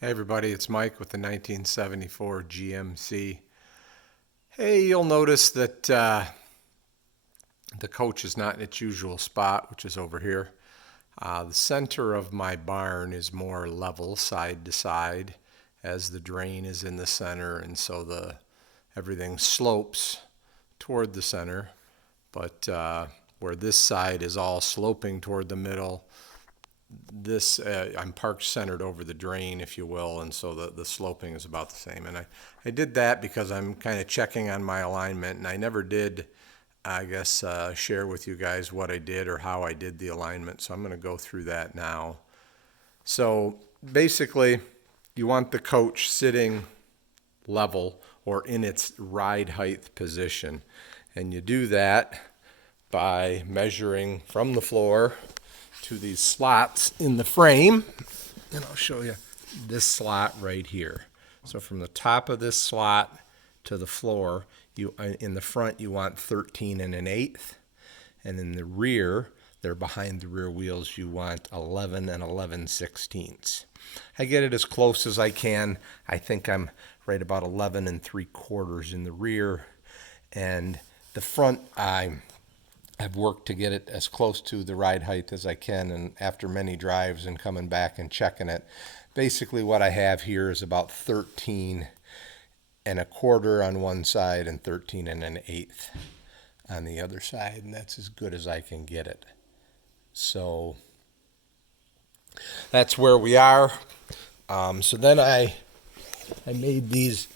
Hey everybody, it's Mike with the 1974 GMC. Hey, you'll notice that the coach is not in its usual spot, which is over here. The center of my barn is more level side to side as the drain is in the center, and so everything slopes toward the center. But where this side is all sloping toward the middle, I'm parked centered over the drain, if you will, and so the sloping is about the same. And I did that because I'm kind of checking on my alignment, and I never did, I guess, share with you guys what I did or how I did the alignment. So I'm going to go through that now. So basically, you want the coach sitting level or in its ride height position. And you do that by measuring from the floor to these slots in the frame. And I'll show you this slot right here. So from the top of this slot to the floor, in the front you want 13 and an eighth, and in the rear, they're behind the rear wheels, you want 11 and 11/16. I get it as close as I can. I think I'm right about 11 and 3/4 in the rear, and the front I've worked to get it as close to the ride height as I can, and after many drives and coming back and checking it, basically what I have here is about 13 and 1/4 on one side and 13 and an eighth on the other side, and that's as good as I can get it. So that's where we are. So then I made these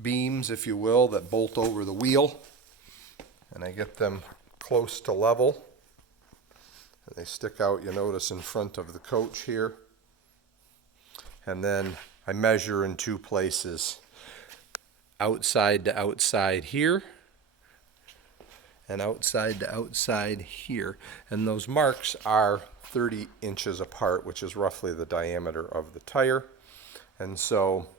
beams, if you will, that bolt over the wheel, and I get them close to level. And they stick out, you notice, in front of the coach here. And then I measure in two places, outside to outside here and outside to outside here. And those marks are 30 inches apart, which is roughly the diameter of the tire. And so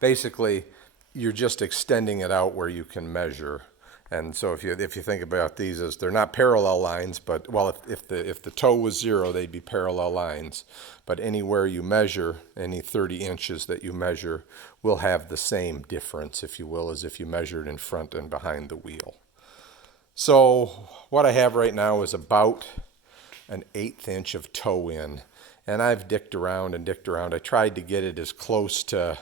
basically you're just extending it out where you can measure. And so if you think about these as they're not parallel lines, but well, if the toe was 0, they'd be parallel lines. But anywhere you measure, any 30 inches that you measure will have the same difference, if you will, as if you measured in front and behind the wheel. So what I have right now is about an 1/8 inch of toe in, and I've dicked around and dicked around. I tried to get it as close to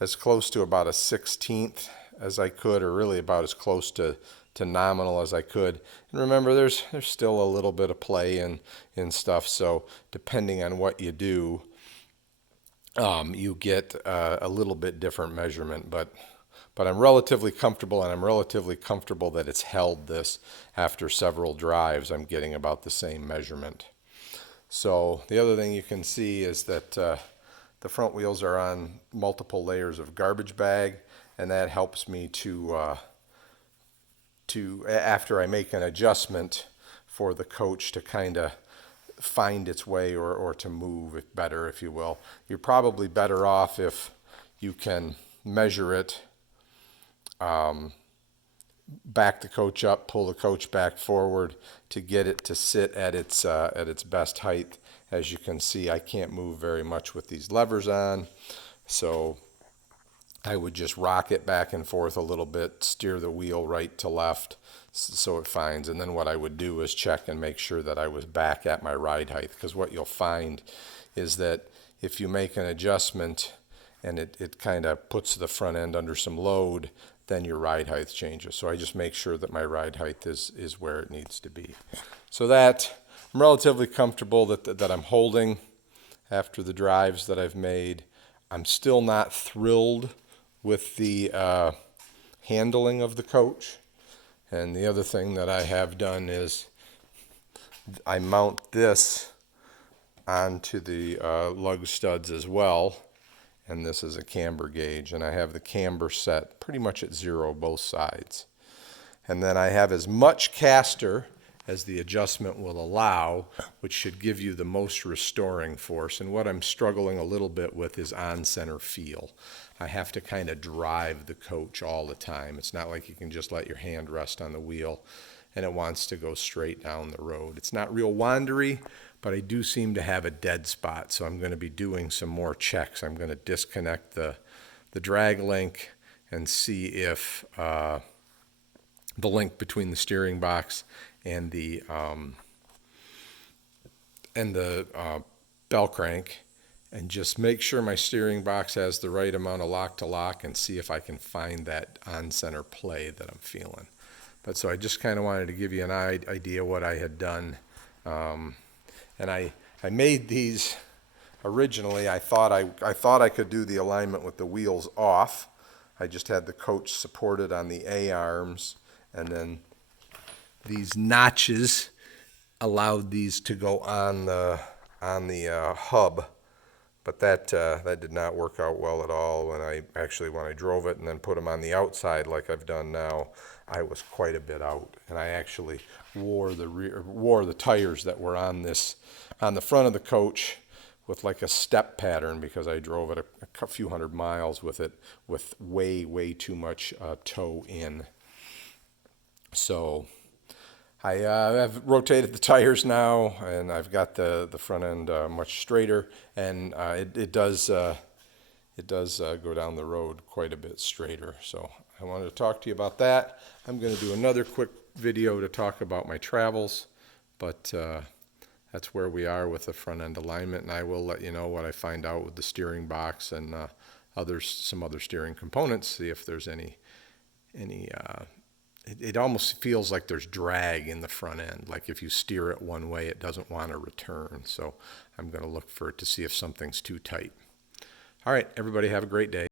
about a 1/16 as I could, or really about as close to nominal as I could. And remember, there's still a little bit of play in stuff, so depending on what you do, you get a little bit different measurement, but I'm relatively comfortable, and I'm relatively comfortable that it's held this after several drives. I'm getting about the same measurement. So the other thing you can see is that the front wheels are on multiple layers of garbage bag, and that helps me to after I make an adjustment for the coach to kind of find its way or to move it better, if you will. You're probably better off if you can measure it, back the coach up, pull the coach back forward to get it to sit at its best height. As you can see, I can't move very much with these levers on, so I would just rock it back and forth a little bit, steer the wheel right to left so it finds, and then what I would do is check and make sure that I was back at my ride height, because what you'll find is that if you make an adjustment and it kind of puts the front end under some load, then your ride height changes. So I just make sure that my ride height is where it needs to be. So that I'm relatively comfortable that I'm holding after the drives that I've made. I'm still not thrilled with the handling of the coach. And the other thing that I have done is I mount this onto the lug studs as well. And this is a camber gauge, and I have the camber set pretty much at 0 both sides. And then I have as much caster as the adjustment will allow, which should give you the most restoring force. And what I'm struggling a little bit with is on-center feel. I have to kind of drive the coach all the time. It's not like you can just let your hand rest on the wheel and it wants to go straight down the road. It's not real wandery, but I do seem to have a dead spot, so I'm going to be doing some more checks. I'm going to disconnect the drag link and see if the link between the steering box and the bell crank, and just make sure my steering box has the right amount of lock to lock, and see if I can find that on-center play that I'm feeling. But so I just kind of wanted to give you an idea what I had done. And I made these originally. I thought I could do the alignment with the wheels off. I just had the coach supported on the A-arms, and then these notches allowed these to go on the hub. But that did not work out well at all when I drove it and then put them on the outside like I've done now. I was quite a bit out, and I actually wore the tires that were on the front of the coach with like a step pattern, because I drove it a few hundred miles with it with way too much toe in. So I have rotated the tires now, and I've got the front end much straighter, and it does go down the road quite a bit straighter. So I wanted to talk to you about that. I'm going to do another quick video to talk about my travels, but that's where we are with the front end alignment, and I will let you know what I find out with the steering box and some other steering components, see if there's any it almost feels like there's drag in the front end. Like if you steer it one way, it doesn't want to return. So I'm going to look for it to see if something's too tight. All right, everybody have a great day.